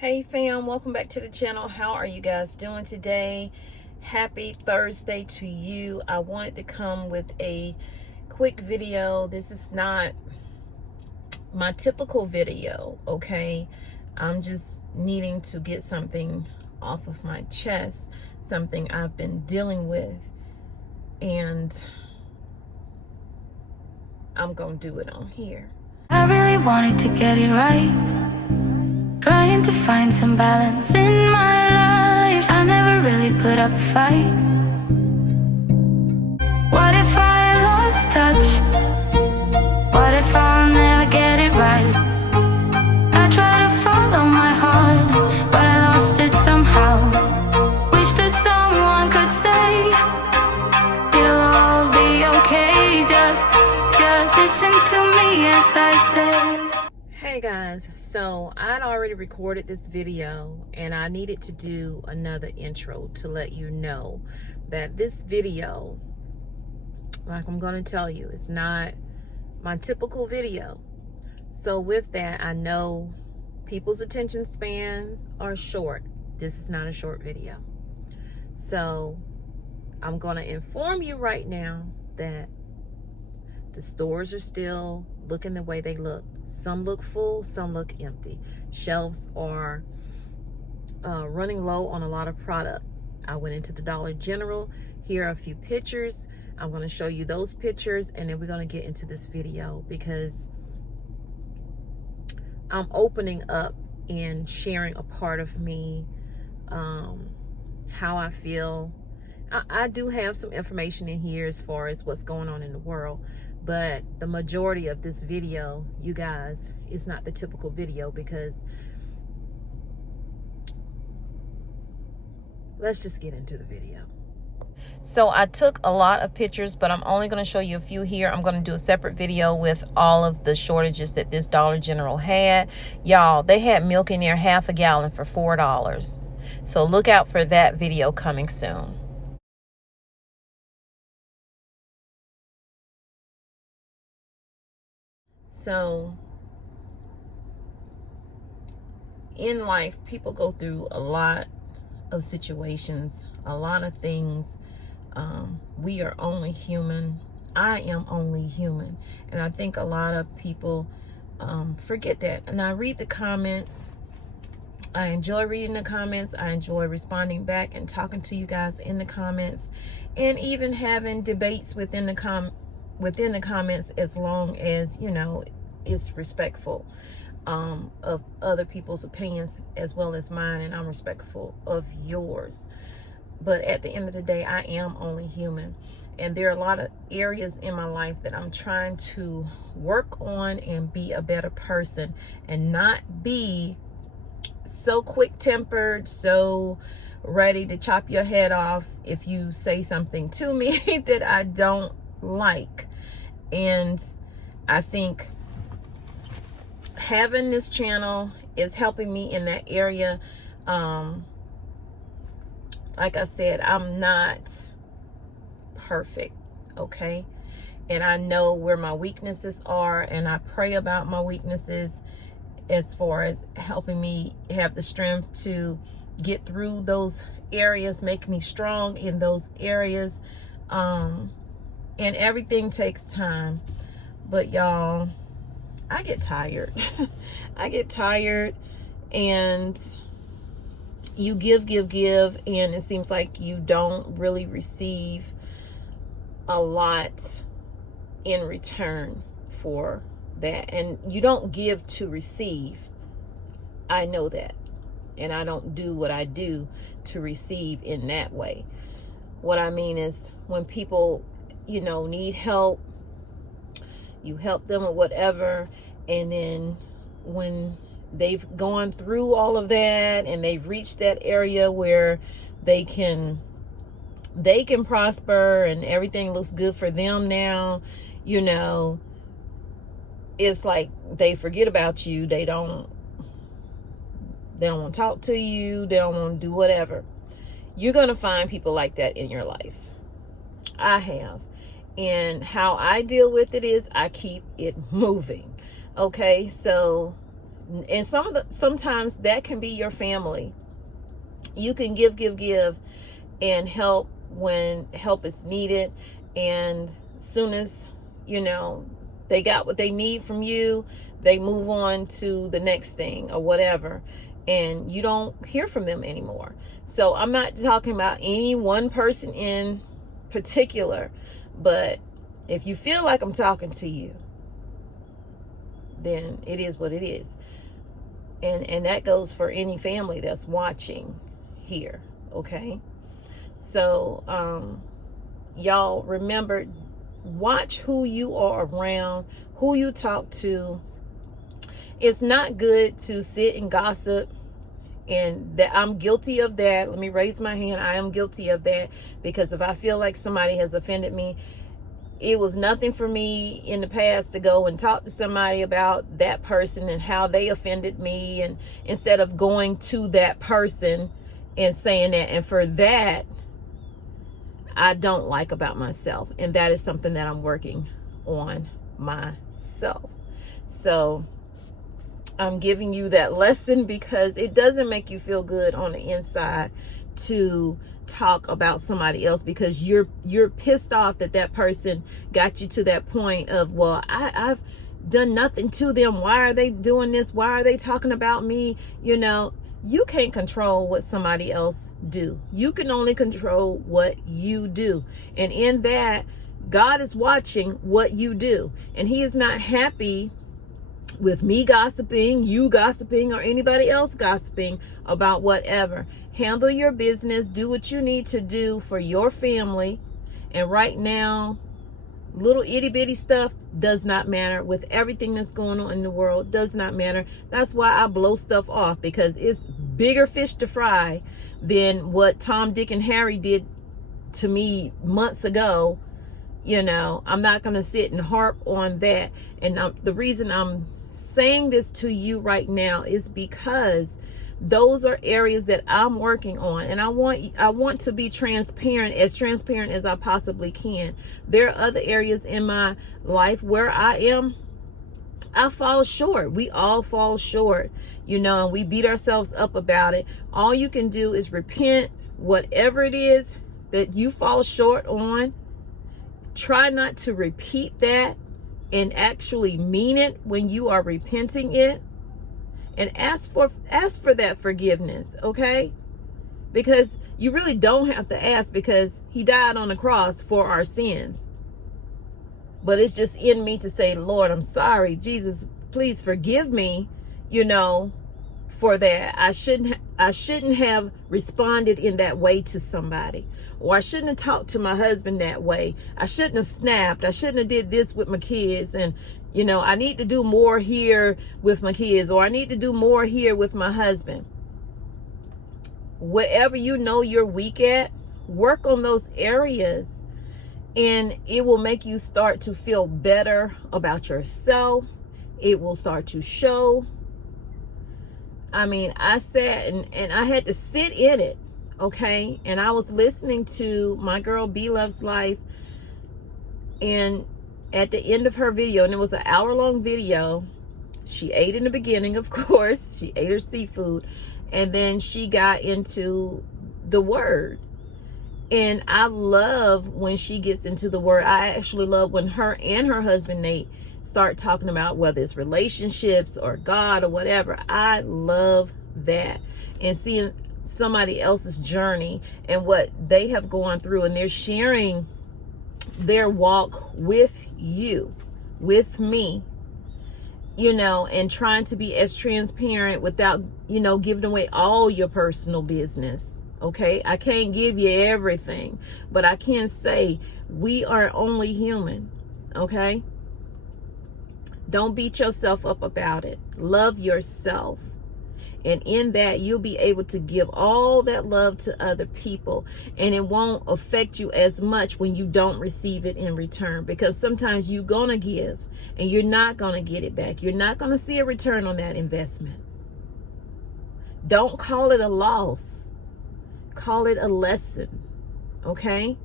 Hey fam, welcome back to the channel. How are you guys doing today? Happy Thursday to you. I wanted to come with a quick video. This is not my typical video, okay? I'm just needing to get something off of my chest, something I've been dealing with, and I'm gonna do it on here. I really wanted to get it right, trying to find some balance in my life. I never really put up a fight. What if I lost touch? What if I'll never get it right? I try to follow my heart, but I lost it somehow. Wish that someone could say it'll all be okay. Just listen to me as I say. Hey guys, so I'd already recorded this video and I needed to do another intro to let you know that this video, like I'm going to tell you, is not my typical video. So with that, I know people's attention spans are short. This is not a short video. So I'm going to inform you right now that the stores are still looking the way they look. Some look full, some look empty. Shelves are running low on a lot of product. I went into the Dollar General. Here are a few pictures. I'm going to show you those pictures, and then we're going to get into this video because I'm opening up and sharing a part of me, how I feel. I do have some information in here as far as what's going on in the world, but the majority of this video, you guys, is not the typical video because let's just get into the video. So I took a lot of pictures, but I'm only going to show you a few here. I'm going to do a separate video with all of the shortages that this Dollar General had. Y'all, they had milk in there, half a gallon for $4. So look out for that video coming soon. So in life, people go through a lot of situations, a lot of things. We are only human. I am only human. And I think a lot of people forget that. And I read the comments. I enjoy reading the comments. I enjoy responding back and talking to you guys in the comments, and even having debates within the comments, as long as, you know, it's respectful of other people's opinions as well as mine, and I'm respectful of yours. But at the end of the day, I am only human, and there are a lot of areas in my life that I'm trying to work on and be a better person, and not be so quick-tempered, so ready to chop your head off if you say something to me that I don't like. And I think having this channel is helping me in that area. Like I said, I'm not perfect, okay? And I know where my weaknesses are, and I pray about my weaknesses as far as helping me have the strength to get through those areas, make me strong in those areas. And everything takes time. But y'all, I get tired. I get tired, and you give, and it seems like you don't really receive a lot in return for that. And you don't give to receive. I know that. And I don't do what I do to receive in that way. What I mean is, when people, you know, need help, you help them or whatever, and then when they've gone through all of that and they've reached that area where they can prosper and everything looks good for them now, you know, it's like they forget about you. They don't want to talk to you. They don't want to do whatever. You're going to find people like that in your life. I have. And how I deal with it is I keep it moving. Okay, so And sometimes that can be your family. You can give and help when help is needed, and soon as they got what they need from you, they move on to the next thing or whatever, and you don't hear from them anymore. So I'm not talking about any one person in particular, but if you feel like I'm talking to you, then it is what it is. And that goes for any family that's watching here, okay? So y'all remember, watch who you are around, who you talk to. It's not good to sit and gossip, and that I'm guilty of that. Let me raise my hand. I am guilty of that, because if I feel like somebody has offended me, it was nothing for me in the past to go and talk to somebody about that person and how they offended me, and instead of going to that person and saying that. And for that, I don't like about myself, and that is something that I'm working on myself. So I'm giving you that lesson because it doesn't make you feel good on the inside to talk about somebody else, because you're pissed off that person got you to that point of, well, I've done nothing to them. Why are they doing this? Why are they talking about me? You can't control what somebody else do. You can only control what you do. And in that, God is watching what you do. And he is not happy with me gossiping, you gossiping, or anybody else gossiping about whatever. Handle your business. Do what you need to do for your family. And right now, little itty bitty stuff does not matter. With everything that's going on in the world, does not matter. That's why I blow stuff off, because it's bigger fish to fry than what Tom, Dick, and Harry did to me months ago. I'm not going to sit and harp on that. And the reason I'm saying this to you right now is because those are areas that I'm working on, and I want to be transparent as I possibly can. There are other areas in my life where I fall short. We all fall short, and we beat ourselves up about it. All you can do is repent, whatever it is that you fall short on. Try not to repeat that, and actually mean it when you are repenting it, and ask for that forgiveness, okay? Because you really don't have to ask, because he died on the cross for our sins. But it's just in me to say, Lord, I'm sorry. Jesus, please forgive me, for that. I shouldn't have responded in that way to somebody, or I shouldn't have talked to my husband that way. I shouldn't have snapped. I shouldn't have did this with my kids. And I need to do more here with my kids, or I need to do more here with my husband. Wherever you're weak at, work on those areas, and it will make you start to feel better about yourself. It will start to show. I sat and I had to sit in it, okay? And I was listening to my girl B Love's Life, and at the end of her video, and it was an hour-long video, she ate in the beginning, of course. She ate her seafood, and then she got into the word. And I love when she gets into the word. I actually love when her and her husband Nate start talking about whether it's relationships or God or whatever. I love that. And seeing somebody else's journey and what they have gone through, and they're sharing their walk with you, with me, and trying to be as transparent without, giving away all your personal business. Okay, I can't give you everything, but I can say we are only human. Okay, don't beat yourself up about it. Love yourself. And in that, you'll be able to give all that love to other people. And it won't affect you as much when you don't receive it in return. Because sometimes you're going to give and you're not going to get it back. You're not going to see a return on that investment. Don't call it a loss. Call it a lesson. Okay?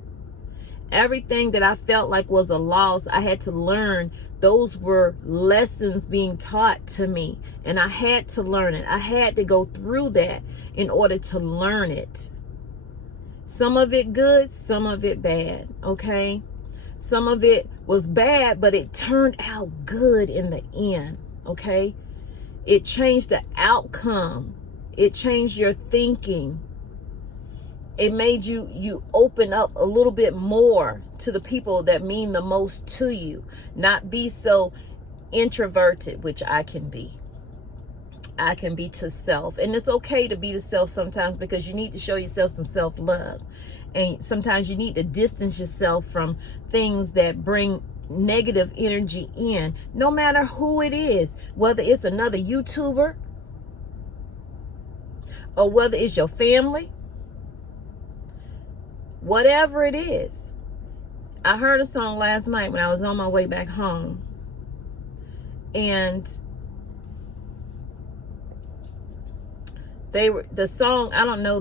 Everything that I felt like was a loss, I had to learn. Those were lessons being taught to me, and I had to learn it. I had to go through that in order to learn it. Some of it good, some of it bad, okay? Some of it was bad, but it turned out good in the end, okay? It changed the outcome. It changed your thinking. It made you open up a little bit more to the people that mean the most to you. Not be so introverted, which I can be. I can be to self. And it's okay to be to self sometimes, because you need to show yourself some self-love. And sometimes you need to distance yourself from things that bring negative energy in, no matter who it is, whether it's another YouTuber or whether it's your family, whatever it is. I heard a song last night when I was on my way back home, and the song, I don't know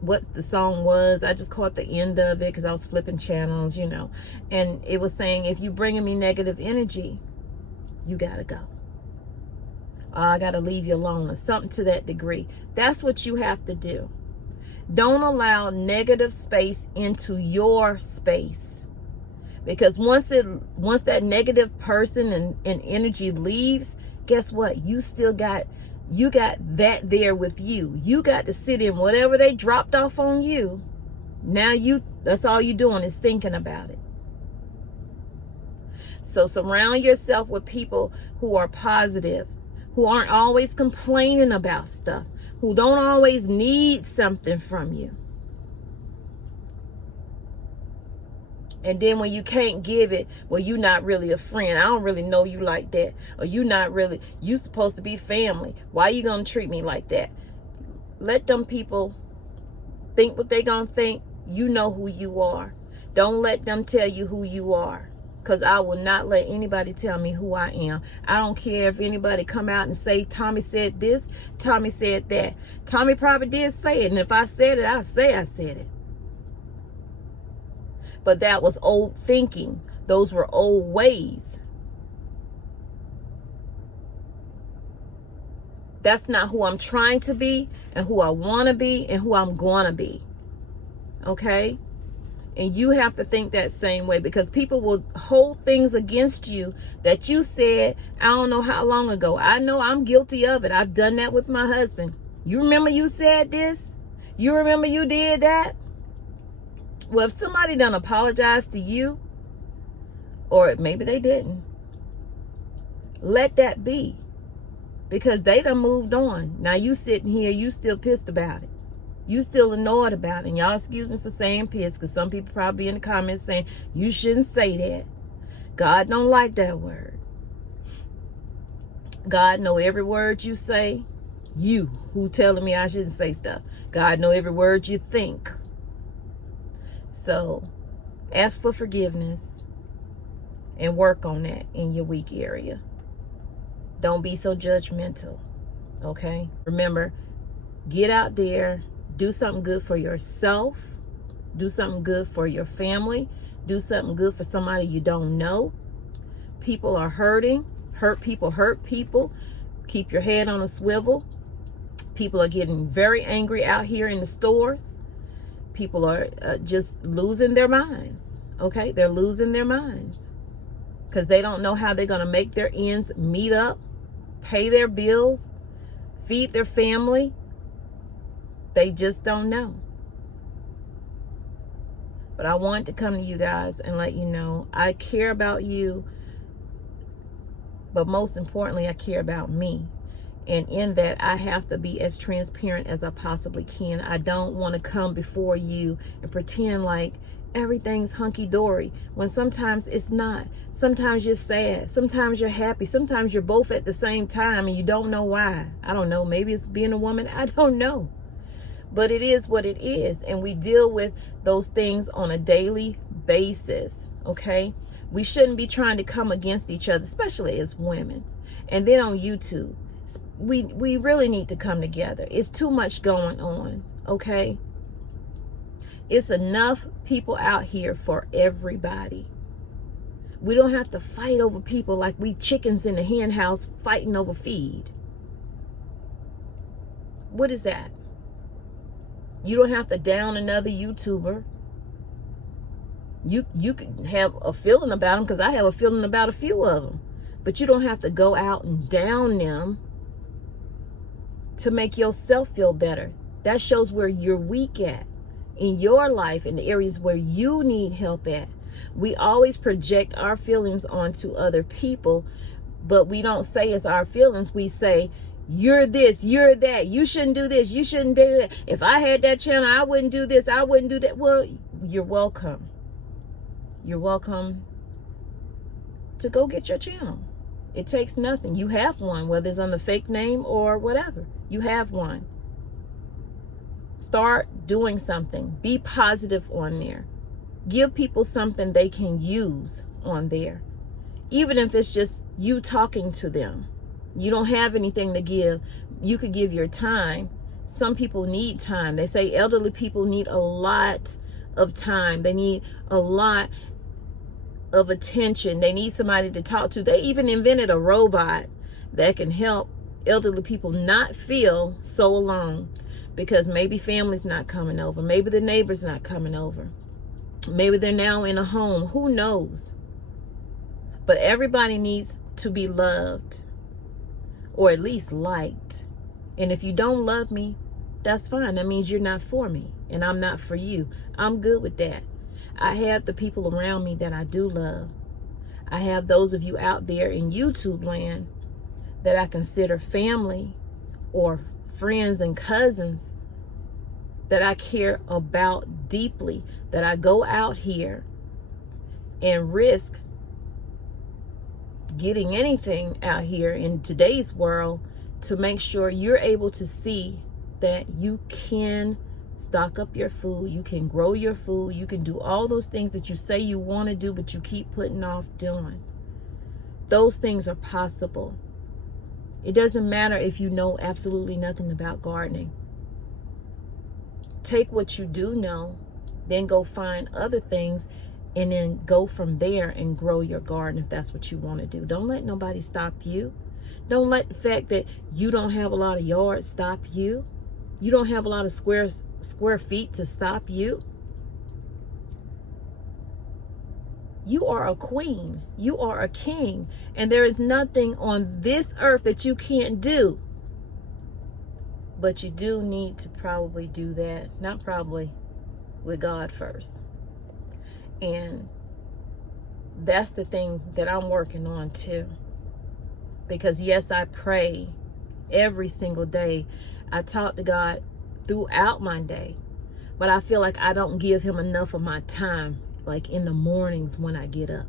what the song was. I just caught the end of it because I was flipping channels, you know. And it was saying, if you bringing me negative energy, you gotta go. I gotta leave you alone, or something to that degree. That's what you have to do. Don't allow negative space into your space, because once that negative person and energy leaves, guess what? You got that there with you. You got to sit in whatever they dropped off on you. Now that's all you're doing is thinking about it. So surround yourself with people who are positive, who aren't always complaining about stuff, who don't always need something from you. And then when you can't give it, well, you're not really a friend. I don't really know you like that. Or you supposed to be family. Why you gonna treat me like that? Let them people think what they gonna think. You know who you are. Don't let them tell you who you are. Because I will not let anybody tell me who I am. I don't care if anybody come out and say, Tommy said this, Tommy said that. Tommy probably did say it. And if I said it, I'll say I said it. But that was old thinking. Those were old ways. That's not who I'm trying to be, and who I want to be, and who I'm going to be. Okay? And you have to think that same way, because people will hold things against you that you said, I don't know how long ago. I know I'm guilty of it. I've done that with my husband. You remember you said this? You remember you did that? Well, if somebody done apologize to you, or maybe they didn't, let that be, because they done moved on. Now you sitting here, you still pissed about it. You still annoyed about it. And y'all excuse me for saying pissed, because some people probably in the comments saying you shouldn't say that. God don't like that word. God know every word you say. You who telling me I shouldn't say stuff. God know every word you think. So ask for forgiveness and work on that in your weak area. Don't be so judgmental, okay? Remember, get out there, do something good for yourself, do something good for your family, do something good for somebody you don't know. People are hurting. Hurt people. Keep your head on a swivel. People are getting very angry out here in the stores. People are just losing their minds, okay? They're losing their minds because they don't know how they're going to make their ends meet up, pay their bills, feed their family. They just don't know. But I wanted to come to you guys and let you know I care about you, but most importantly, I care about me. And in that, I have to be as transparent as I possibly can. I don't want to come before you and pretend like everything's hunky-dory, when sometimes it's not. Sometimes you're sad. Sometimes you're happy. Sometimes you're both at the same time and you don't know why. I don't know. Maybe it's being a woman. I don't know. But it is what it is. And we deal with those things on a daily basis, okay? We shouldn't be trying to come against each other, especially as women. And then on YouTube, we really need to come together. It's too much going on, okay? It's enough people out here for everybody. We don't have to fight over people like we chickens in the hen house fighting over feed. What is that? You don't have to down another YouTuber. You can have a feeling about them, because I have a feeling about a few of them. But you don't have to go out and down them to make yourself feel better. That shows where you're weak at in your life, in the areas where you need help at. We always project our feelings onto other people, but we don't say it's our feelings. We say, you're this, you're that, you shouldn't do this, you shouldn't do that. If I had that channel, I wouldn't do this, I wouldn't do that. Well, you're welcome. You're welcome to go get your channel. It takes nothing. You have one, whether it's on the fake name or whatever. You have one. Start doing something. Be positive on there. Give people something they can use on there. Even if it's just you talking to them. You don't have anything to give. You could give your time. Some people need time. They say elderly people need a lot of time. They need a lot of attention. They need somebody to talk to. They even invented a robot that can help elderly people not feel so alone, because maybe family's not coming over. Maybe the neighbor's not coming over. Maybe they're now in a home. Who knows? But everybody needs to be loved, or at least liked. And if you don't love me, that's fine. That means you're not for me, and I'm not for you. I'm good with that. I have the people around me that I do love. I have those of you out there in YouTube land that I consider family or friends and cousins that I care about deeply, that I go out here and risk getting anything out here in today's world to make sure you're able to see that you can stock up your food, you can grow your food, you can do all those things that you say you want to do, but you keep putting off doing. Those things are possible. It doesn't matter if you know absolutely nothing about gardening. Take what you do know, then go find other things, and then go from there and grow your garden if that's what you want to do. Don't let nobody stop you. Don't let the fact that you don't have a lot of yards stop you. You don't have a lot of square feet to stop you. You are a queen. You are a king. And there is nothing on this earth that you can't do. But you do need to probably do that. Not probably, with God first. And that's the thing that I'm working on too. Because yes, I pray every single day. I talk to God throughout my day. But I feel like I don't give him enough of my time, like in the mornings when I get up.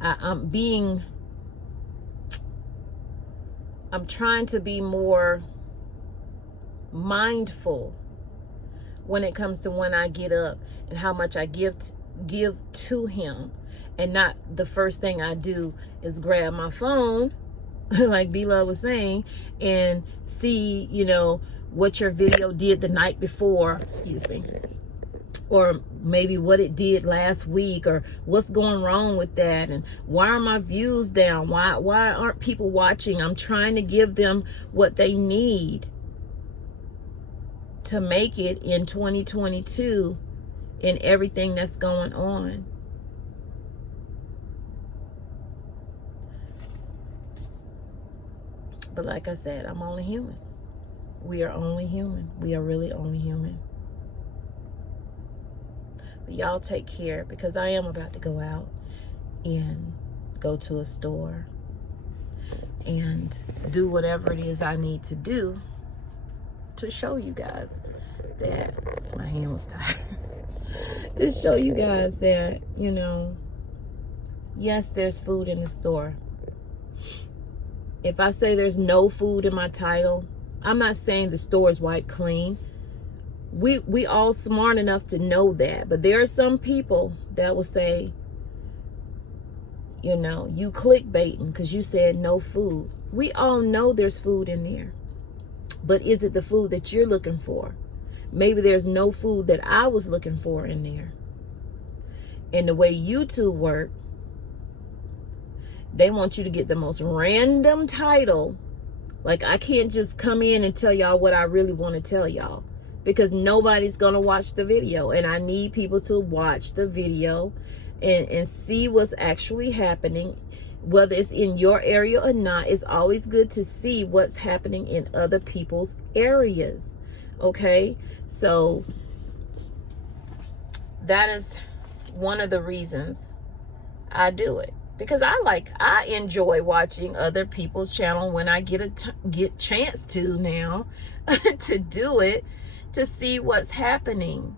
I'm trying to be more mindful when it comes to when I get up and how much I give to him. And not the first thing I do is grab my phone, like B-Love was saying, and see, what your video did the night before, excuse me, or maybe what it did last week, or what's going wrong with that, and why are my views down? Why aren't people watching? I'm trying to give them what they need to make it in 2022 in everything that's going on. But like I said, I'm only human. We are only human. We are really only human. But y'all take care, because I am about to go out and go to a store and do whatever it is I need to do to show you guys that my hand was tired. To show you guys that, yes, there's food in the store. If I say there's no food in my title, I'm not saying the store is wiped clean. We all smart enough to know that. But there are some people that will say, you clickbaiting because you said no food. We all know there's food in there. But is it the food that you're looking for? Maybe there's no food that I was looking for in there. And the way YouTube work, they want you to get the most random title. Like, I can't just come in and tell y'all what I really want to tell y'all, because nobody's going to watch the video. And I need people to watch the video and see what's actually happening. Whether it's in your area or not, it's always good to see what's happening in other people's areas. Okay? So that is one of the reasons I do it. Because I enjoy watching other people's channel when I get chance to now to do it, to see what's happening.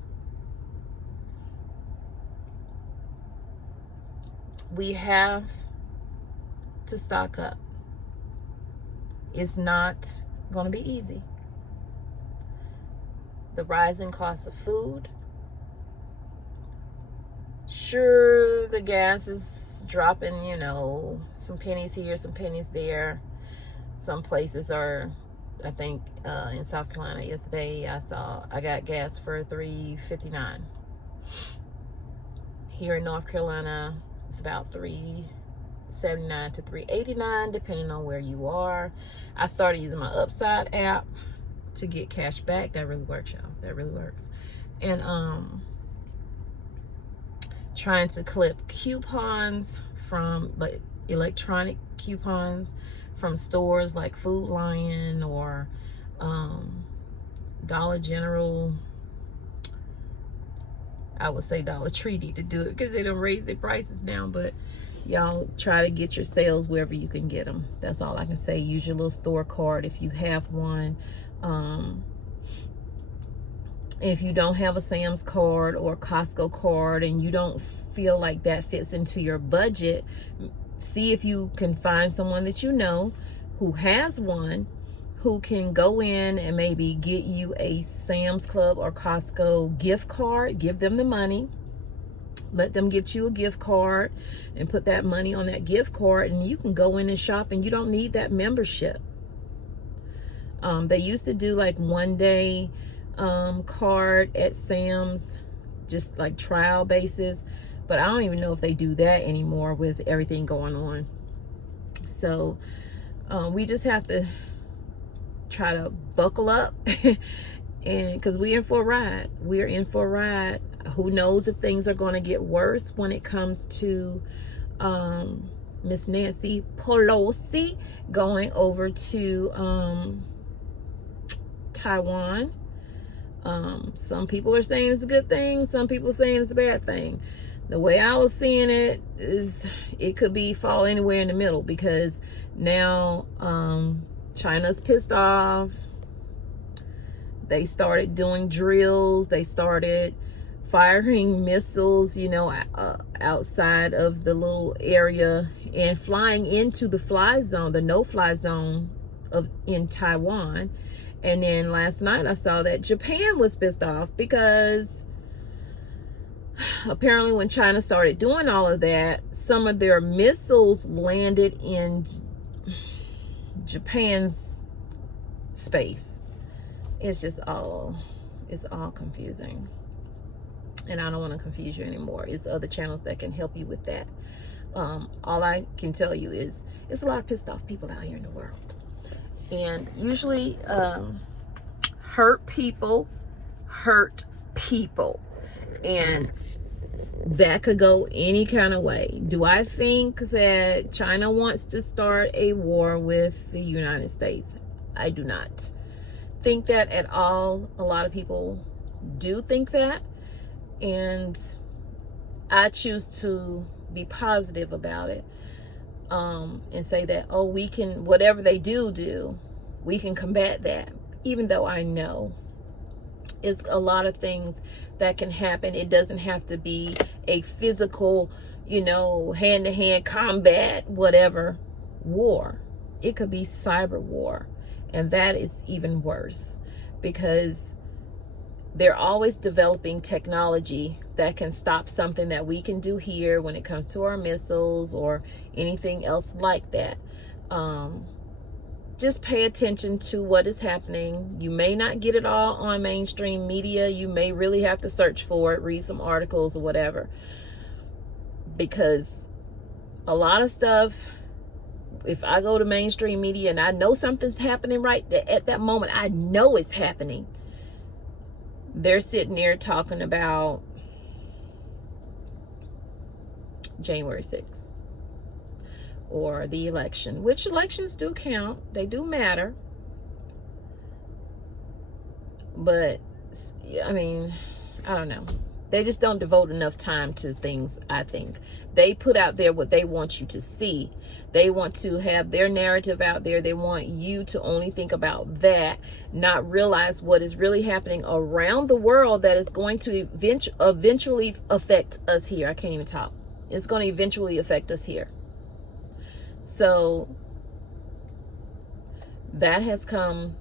We have to stock up. It's not going to be easy. The rising cost of food. Sure, the gas is dropping, you know, some pennies here, some pennies there. Some places are, I think in South Carolina yesterday, I got gas for $3.59. Here in North Carolina, it's about $3.79 to $3.89, depending on where you are. I started using my Upside app to get cash back. That really works, y'all. That really works. And trying to clip coupons from, like, electronic coupons from stores like Food Lion or Dollar General. I would say Dollar Tree need to do it because they don't raise their prices now, but y'all try to get your sales wherever you can get them. That's all I can say. Use your little store card if you have one. If you don't have a Sam's card or a Costco card and you don't feel like that fits into your budget, see if you can find someone that you know who has one, who can go in and maybe get you a Sam's Club or Costco gift card. Give them the money. Let them get you a gift card and put that money on that gift card, and you can go in and shop, and you don't need that membership. They used to do like one day card at Sam's, just like trial basis, but I don't even know if they do that anymore with everything going on. So we just have to try to buckle up and because we're in for a ride. Who knows if things are going to get worse when it comes to Miss Nancy Pelosi going over to Taiwan. Some people are saying it's a good thing, some people are saying it's a bad thing. The way I was seeing it is it could fall anywhere in the middle, because now China's pissed off. They started doing drills. They started firing missiles, you know, outside of the little area and flying into the fly zone, the no-fly zone in Taiwan. And then last night I saw that Japan was pissed off because apparently when China started doing all of that, some of their missiles landed in Japan's space. It's all confusing. And I don't want to confuse you anymore. It's other channels that can help you with that. All I can tell you is it's a lot of pissed off people out here in the world. And usually hurt people hurt people. And that could go any kind of way. Do I think that China wants to start a war with the United States? I do not think that at all. A lot of people do think that. And I choose to be positive about it. And say that, oh, we can, whatever they do, we can combat that. Even though I know it's a lot of things that can happen. It doesn't have to be a physical, you know, hand-to-hand combat, whatever, war. It could be cyber war. And that is even worse, because they're always developing technology that can stop something that we can do here when it comes to our missiles or anything else like that. just pay attention to what is happening. You may not get it all on mainstream media. You may really have to search for it, read some articles or whatever. Because a lot of stuff, if I go to mainstream media and I know something's happening right at that moment, I know it's happening. They're sitting there talking about January 6th or the election, which elections do count. They do matter. But, I mean, I don't know. They just don't devote enough time to things, I think. They put out there what they want you to see. They want to have their narrative out there. They want you to only think about that, not realize what is really happening around the world that is going to eventually affect us here. I can't even talk. It's going to eventually affect us here. So that has come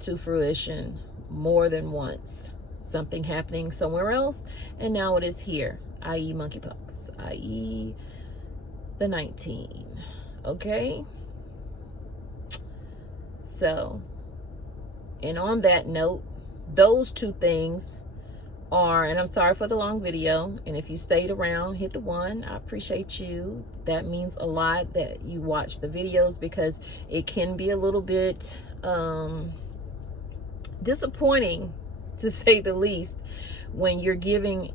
to fruition more than once. Something happening somewhere else, and now it is here, i.e. monkeypox, i.e. the 19. Okay? So, and on that note, those two things are, and I'm sorry for the long video, and if you stayed around, hit the 1. I appreciate you. That means a lot that you watch the videos, because it can be a little bit disappointing, to say the least, when you're giving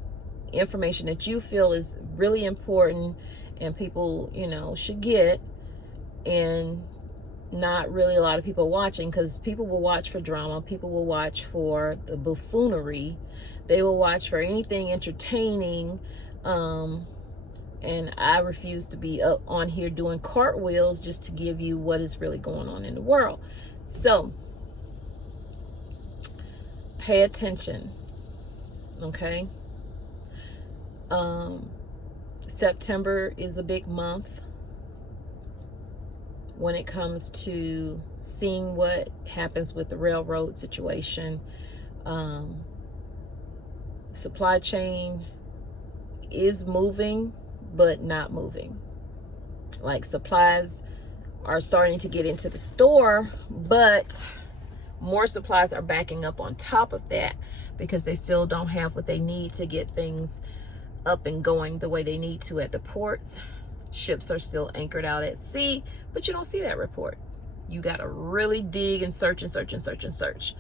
information that you feel is really important and people, you know, should get, and not really a lot of people watching, because people will watch for drama, people will watch for the buffoonery, they will watch for anything entertaining, and I refuse to be up on here doing cartwheels just to give you what is really going on in the world. So pay attention, okay? September is a big month when it comes to seeing what happens with the railroad situation. Supply chain is moving, but not moving. Like, supplies are starting to get into the store, but more supplies are backing up on top of that, because they still don't have what they need to get things up and going the way they need to at the ports. Ships are still anchored out at sea, but you don't see that report. You got to really dig and search and search and search and search,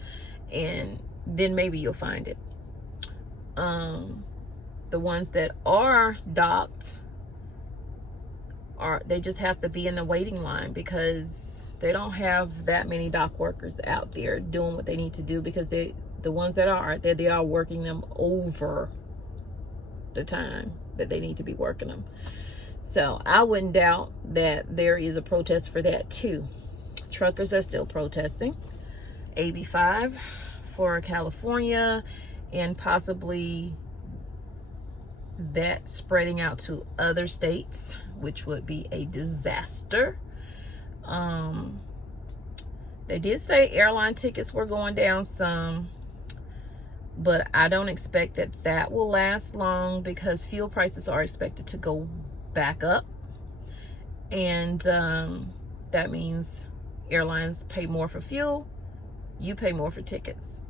and then maybe you'll find it. The ones that are docked, they just have to be in the waiting line, because they don't have that many dock workers out there doing what they need to do, because the ones that are there, they are working them over the time that they need to be working them. So I wouldn't doubt that there is a protest for that too. Truckers are still protesting. AB5 for California, and possibly that spreading out to other states, which would be a disaster. They did say airline tickets were going down some, but I don't expect that will last long, because fuel prices are expected to go back up, and that means airlines pay more for fuel, you pay more for tickets.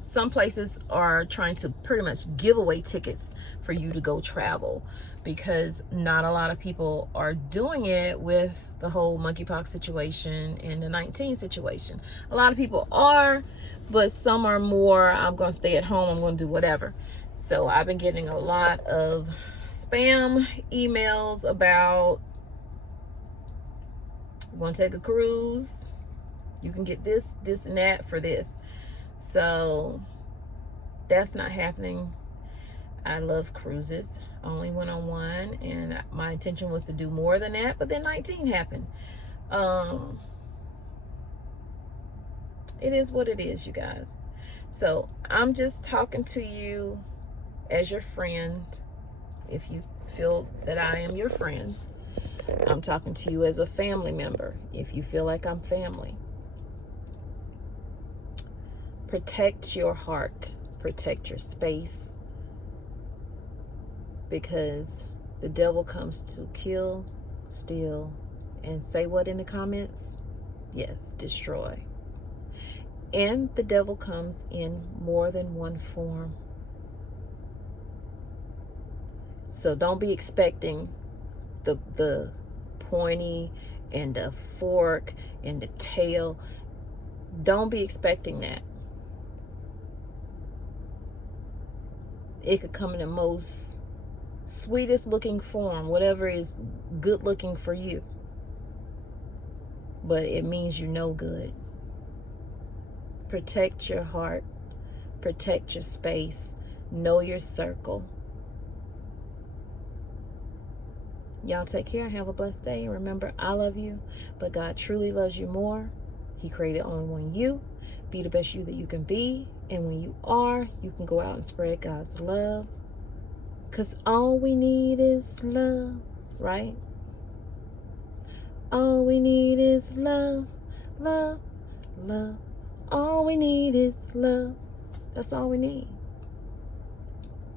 Some places are trying to pretty much give away tickets for you to go travel, because not a lot of people are doing it with the whole monkeypox situation and the 19 situation. A lot of people are, but some are more, I'm going to stay at home, I'm going to do whatever. So I've been getting a lot of spam emails about, you want to take a cruise, you can get this, this, and that for this. So that's not happening. I love cruises. I only went on one, and my intention was to do more than that, but then 19 happened. It is what it is, you guys. So I'm just talking to you as your friend. If you feel that I am your friend, I'm talking to you as a family member. If you feel like I'm family, protect your heart, protect your space, because the devil comes to kill, steal, and say what in the comments? Yes, destroy. And the devil comes in more than one form. So don't be expecting the pointy and the fork and the tail. Don't be expecting that. It could come in the most sweetest looking form, whatever is good looking for you. But it means you no good. Protect your heart. Protect your space. Know your circle. Y'all take care. Have a blessed day. Remember, I love you, but God truly loves you more. He created only one you. Be the best you that you can be. And when you are, you can go out and spread God's love. Because all we need is love, right? All we need is love, love, love. All we need is love. That's all we need.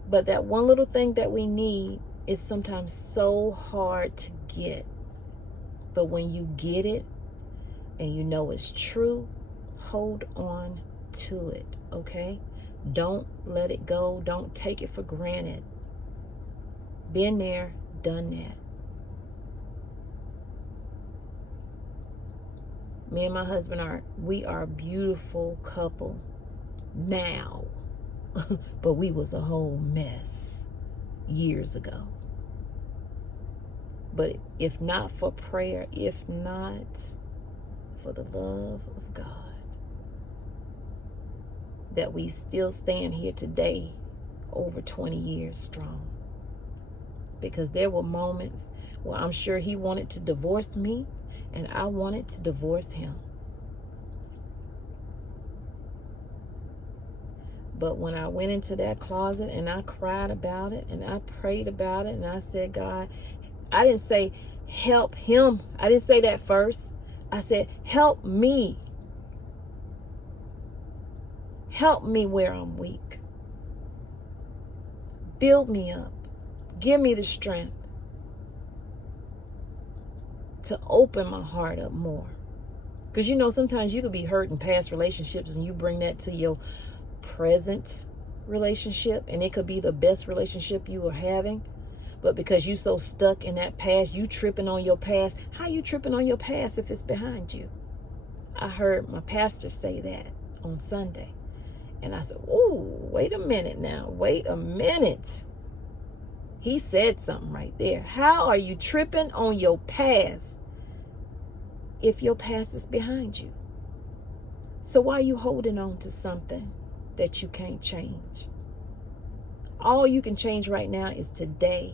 But that one little thing that we need is sometimes so hard to get. But when you get it and you know it's true, hold on to it, okay? Don't let it go. Don't take it for granted. Been there, done that. Me and my husband we are a beautiful couple now. But we was a whole mess years ago. But if not for prayer, if not for the love of God, that we still stand here today over 20 years strong. Because there were moments where I'm sure he wanted to divorce me and I wanted to divorce him. But when I went into that closet and I cried about it and I prayed about it and I said, God, I didn't say help him. I didn't say that first. I said, help me. Help me where I'm weak. Build me up. Give me the strength to open my heart up more. Because, you know, sometimes you could be hurt in past relationships and you bring that to your present relationship. And it could be the best relationship you are having. But because you're so stuck in that past, you tripping on your past. How you tripping on your past if it's behind you? I heard my pastor say that on Sunday. And I said, oh, wait a minute now. Wait a minute. He said something right there. How are you tripping on your past if your past is behind you? So why are you holding on to something that you can't change? All you can change right now is today.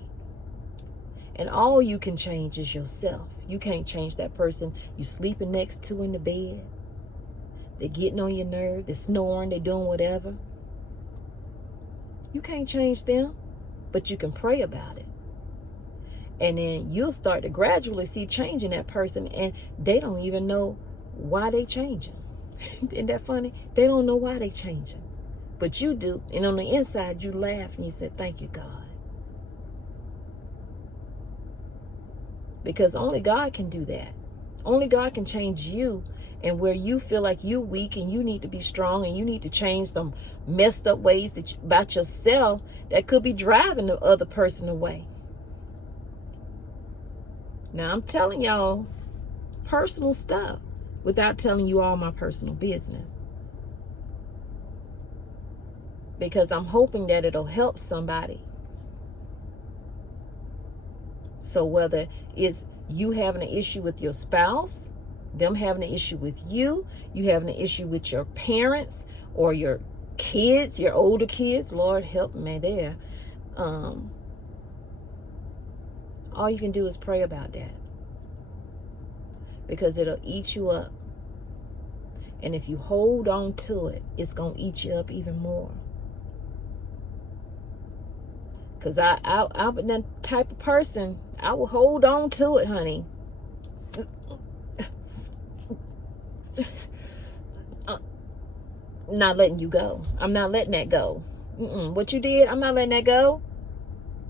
And all you can change is yourself. You can't change that person you're sleeping next to in the bed. They're getting on your nerve. They're snoring. They're doing whatever. You can't change them. But you can pray about it. And then you'll start to gradually see change in that person. And they don't even know why they changing. Isn't that funny? They don't know why they changing. But you do. And on the inside, you laugh and you say, thank you, God. Because only God can do that. Only God can change you. And where you feel like you're weak and you need to be strong and you need to change some messed up ways about yourself that could be driving the other person away. Now, I'm telling y'all personal stuff without telling you all my personal business. Because I'm hoping that it'll help somebody. So whether it's you having an issue with your spouse, them having an issue with you, you having an issue with your parents or your kids, your older kids, Lord help me there. All you can do is pray about that. Because it'll eat you up. And if you hold on to it, it's going to eat you up even more. Because I'm that type of person, I will hold on to it, honey. Not letting you go. I'm not letting that go. What you did, I'm not letting that go.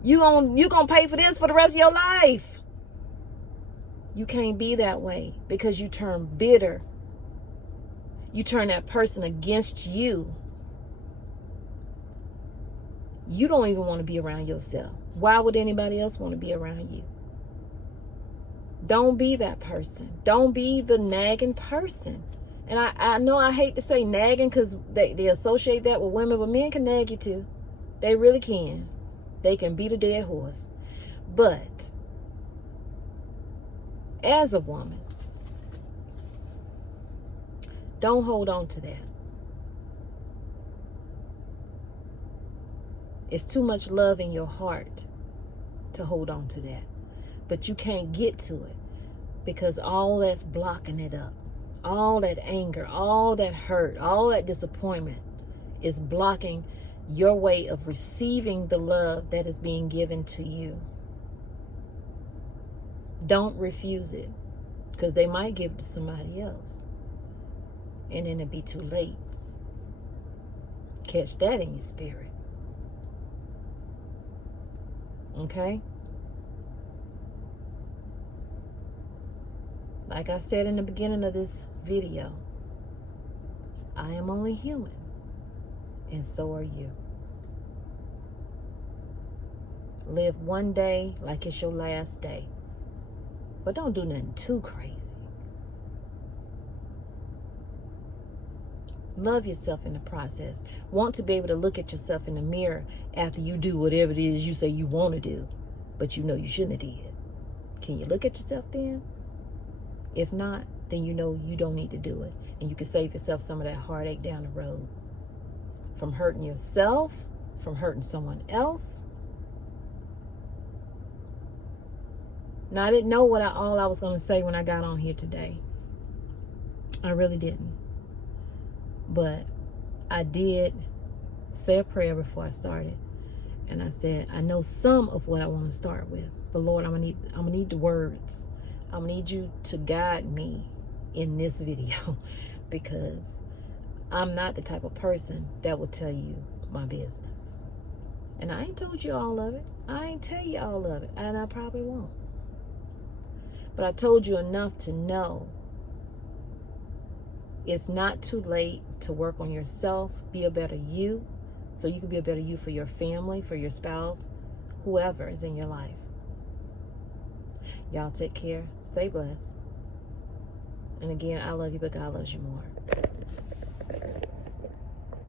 You gonna pay for this for the rest of your life. You can't be that way because you turn bitter. You turn that person against you. You don't even want to be around yourself. Why would anybody else want to be around you? Don't be that person. Don't be the nagging person. And I know I hate to say nagging because they associate that with women, but men can nag you too. They really can. They can beat a dead horse. But as a woman, don't hold on to that. It's too much love in your heart to hold on to that. But you can't get to it because all that's blocking it up. All that anger, all that hurt, all that disappointment is blocking your way of receiving the love that is being given to you. Don't refuse it because they might give it to somebody else. And then it'd be too late. Catch that in your spirit. Okay? Like I said in the beginning of this video, I am only human, and so are you. Live one day like it's your last day, but don't do nothing too crazy. Love yourself in the process. Want to be able to look at yourself in the mirror after you do whatever it is you say you want to do, but you know you shouldn't have did. Can you look at yourself then? If not, then you know you don't need to do it. And you can save yourself some of that heartache down the road. From hurting yourself, from hurting someone else. Now, I didn't know what all I was going to say when I got on here today. I really didn't. But I did say a prayer before I started. And I said, I know some of what I want to start with. But Lord, I'm gonna need the words. I'm gonna need you to guide me in this video because I'm not the type of person that will tell you my business. And I ain't told you all of it. I ain't tell you all of it, and I probably won't. But I told you enough to know it's not too late to work on yourself, be a better you, so you can be a better you for your family, for your spouse, whoever is in your life. Y'all take care. Stay blessed. And again, I love you, but God loves you more.